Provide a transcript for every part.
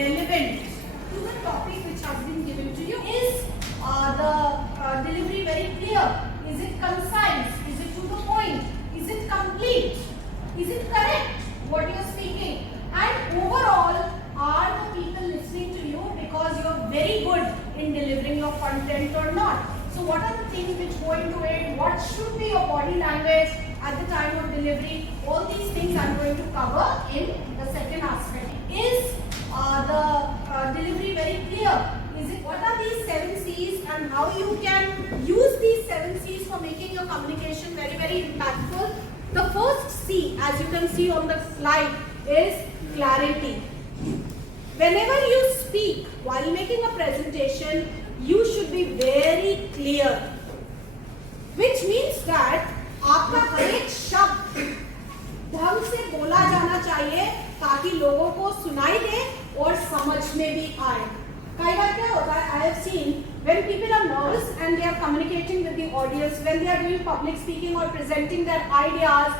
relevant to the topic which has been given to you. Is the delivery very clear? Is it concise? Is it to the point? Is it complete? Is it correct what you are speaking? And overall, are the people listening to you because you are very good in delivering your content or not? So what are the things which go into it? What should be your body language at the time of delivery? All these things I'm going to cover in the second aspect. Is the delivery very clear? Is it, what are these 7 C's and how you can use these 7 C's for making your communication very, very impactful? The first C, as you can see on the slide, is clarity. Whenever you speak while making a presentation, you should be very clear, which means that आपका हर एक शब्द ढंग से बोला जाना चाहिए ताकि लोगों को सुनाई दे और समझ में भी आए. कई बार क्या होता है, I have seen when people are nervous and they are communicating with the audience, when they are doing public speaking or presenting their ideas,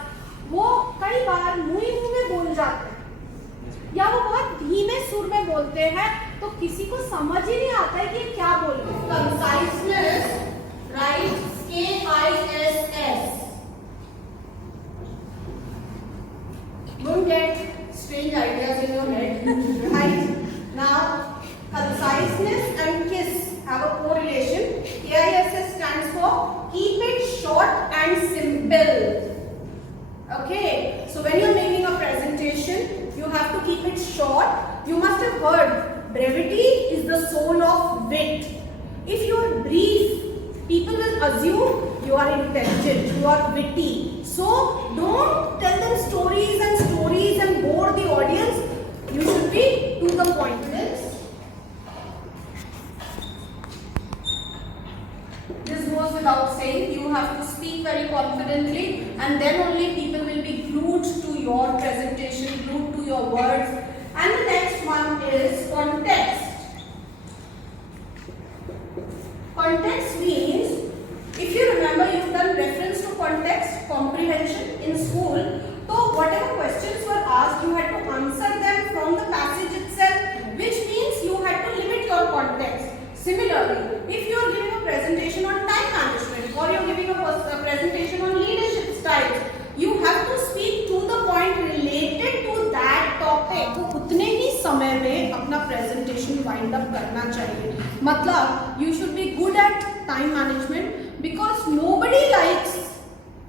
वो कई बार मुंह में बोल जाते हैं या वो बहुत धीमे सुर में बोलते हैं, तो किसी को समझ ही नहीं आता है कि क्या बोल रहे हैं. Conciseness, right? K-I-S-S. Don't get strange ideas in your head. Right? Now, conciseness and KISS have a correlation. KISS stands for keep it short and simple. Okay, so when you're making a presentation, you have to keep it short. You must have heard brevity is the soul of wit. If you are brief, people will assume you are intelligent, you are witty. So don't tell them stories and bore the audience. You should be to the point. This goes without saying. You have to speak very confidently, and then only people will be glued to your presentation, glued to your words. And the next one is context. Context means, if you remember, you've done reference to context comprehension in school. So whatever questions were asked, you had to answer them from the passage itself, which means you had to limit your context. Similarly, if you are giving a presentation on time management or you are giving a presentation on leadership styles, you have to speak to the point related to that topic. तो उतने ही समय में अपना presentation wind up करना चाहिए. मतलब you should be good at time management because nobody likes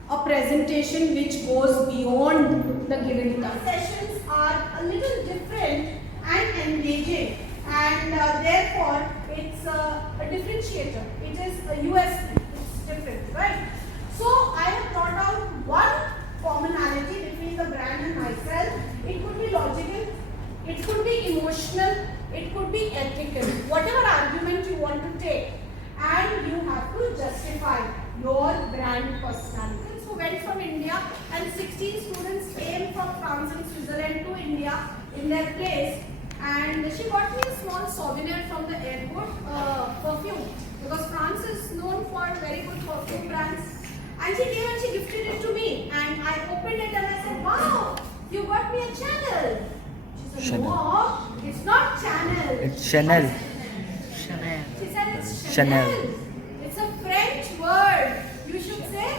a presentation which goes beyond the given time. Sessions are a little different and engaging, and therefore it's a differentiator. It is a USP. It's different, right? So I have brought out one commonality between the brand and myself. It could be logical, it could be emotional, it could be ethical. Whatever argument you want to take, and you have to justify your brand personality. Who went from India, and 16 students came from France and Switzerland to India in their place. And she got me a small souvenir from the airport, perfume, because France is known for very good perfume brands. And she came and she gifted it to me, and I opened it and I said, "Wow, you got me a Chanel." She said, "No, it's not Chanel. It's Chanel. Chanel." She said, "It's Chanel. Chanel. It's a French word. You should say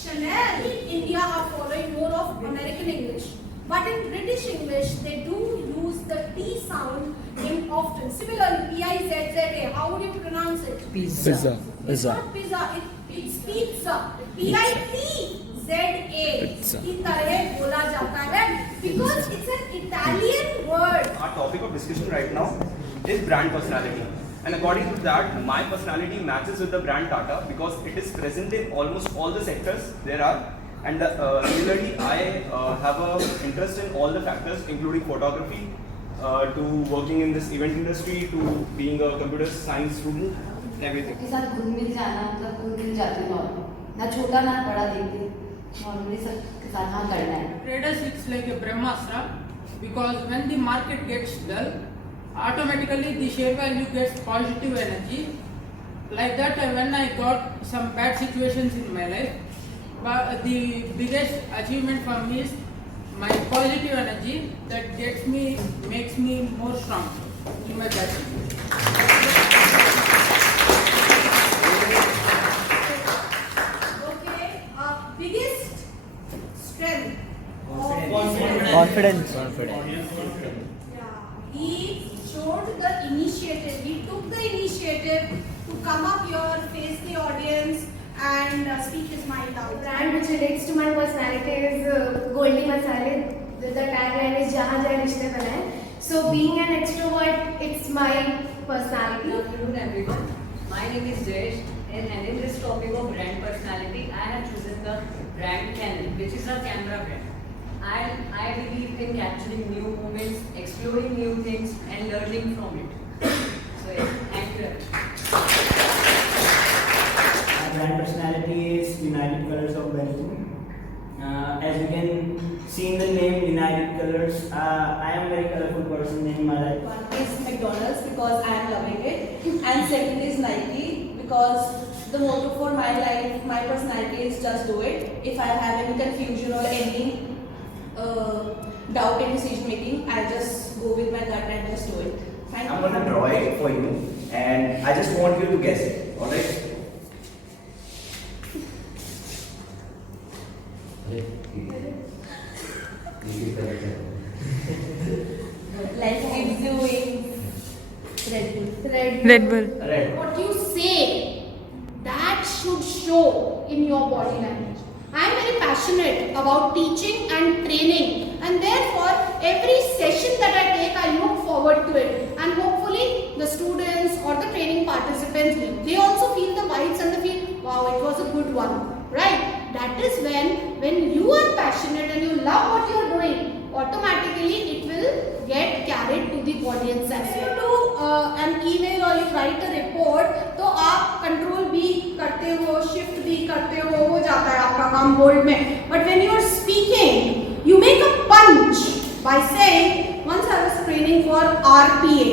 Chanel." In India are following more of American English. But in British English, they do use the T sound in often. Similarly, P-I-Z-Z-A. How would you pronounce it? Pizza. It's not pizza. It's pizza. P-I-T-Z-A. की तरह बोला जाता है because it's an Italian word. Our topic of discussion right now is brand personality. And according to that, my personality matches with the brand Tata because it is present in almost all the sectors there are. And similarly, I have an interest in all the factors, including photography, to working in this event industry, to being a computer science student, everything. के साथ घुल मिल जाना मतलब घुल मिल जाती हूँ ना छोटा ना बड़ा देखती नॉर्मली सबके साथ हाँ करना है. Traders, it's like a brahmastra because when the market gets dull, automatically the share value gets positive energy. Like that, when I got some bad situations in my life, but the biggest achievement for me is my positive energy that makes me more strong. to my bad situation. Okay, biggest strength of Confidence. Yeah, he showed the initiative. He took the initiative to come up here, face the audience, and speak his mind out. Brand which relates to my personality is Goldie Masale. The tagline is "Jahan jahan rishte banaye." So being an extrovert, it's my personality. Good afternoon, everyone. My name is Jayesh, and in this topic of brand personality, I have chosen the brand Canon, which is a camera brand. I believe in capturing new moments, exploring new things, and learning from it. So, yeah, thank you. My brand personality is United Colors of Belgium. As you can see in the name United Colors, I am a very colorful person in my life. One is McDonald's because I am loving it, and second is Nike because the motto for my life, my personality is just do it. If I have any confusion or any doubt in decision making, I just go with my gut and just do it. Thank I'm you. going to draw it for you and I just want you to guess it, alright? Life gives you wings. Red Bull. Red. What you say, that should show in your body language. I am very passionate about teaching and training, and therefore every session that I take, I look forward to it. And hopefully the students or the training participants, they also feel the vibes and they feel, wow, it was a good one, right? That is when you are passionate and you love what you are doing, automatically it will get carried to the audience as If you well. do an email or you write a report, तो आप control B करते हो, shift B करते हो जाता है आपका काम bold में. But when you are speaking, you make a punch by saying, once I was training for RPA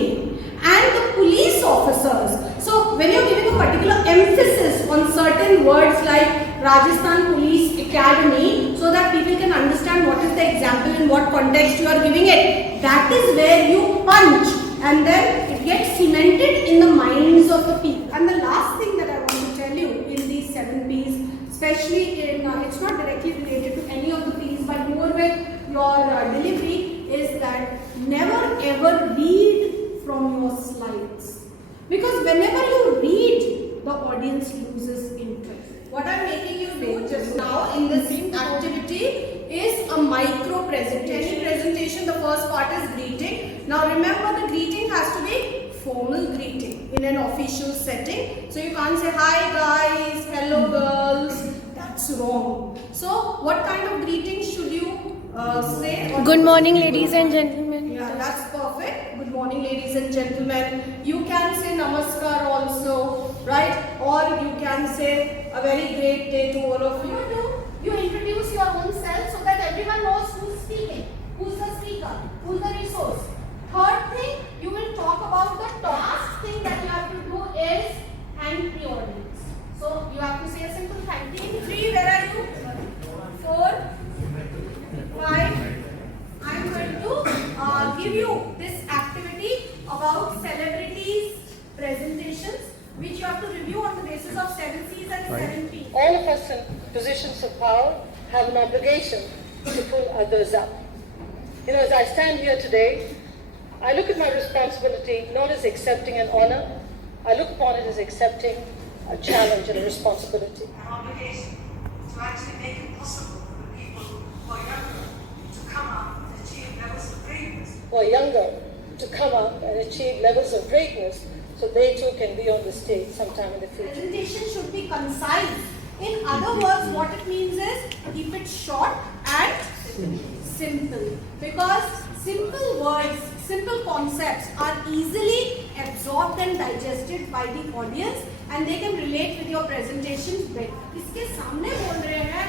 and the police officers. So when you are giving a particular emphasis on certain words like Rajasthan Police Academy, so that people can understand what is the example in what context you are giving it, that is where you punch, and then it gets cemented in the minds of the people. And the last thing that I want to tell you in these 7 P's, especially in it's not directly related to any of the P's, but more with your delivery, is that never ever read from your slides, because whenever you read, the audience loses interest. What I'm making you do just now in this activity is a micro presentation. Any presentation, the first part is greeting. Now remember, the greeting has to be formal greeting in an official setting. So you can't say hi guys, hello girls. That's wrong. So what kind of greeting should you say? Good morning, ladies and gentlemen. Yeah, that's perfect. Good morning, ladies and gentlemen. You can say namaskar also, right? Or you can say a very great day to all of you. You introduce your own self so that everyone knows who's speaking, who's the speaker, who's the resource. Third thing, you will talk about the last thing that you have to do is thank the audience. So you have to say a simple thank you. 3, where are you? 4, 5. I'm going to give you this activity about celebrities' presentations, which you have to review on the basis of 7 C's and 7 P's. All of us in positions of power have an obligation to pull others up. You know, as I stand here today, I look at my responsibility not as accepting an honor, I look upon it as accepting a challenge and a responsibility. An obligation to actually make it possible for people who are younger to come up and achieve levels of greatness. Who are younger to come up and achieve levels of greatness so they too can be on the stage sometime in the future. Presentation should be concise. In other words, what it means is keep it short and simple. Because simple words, simple concepts are easily absorbed and digested by the audience, and they can relate with your presentation better. इसके सामने बोल रहे हैं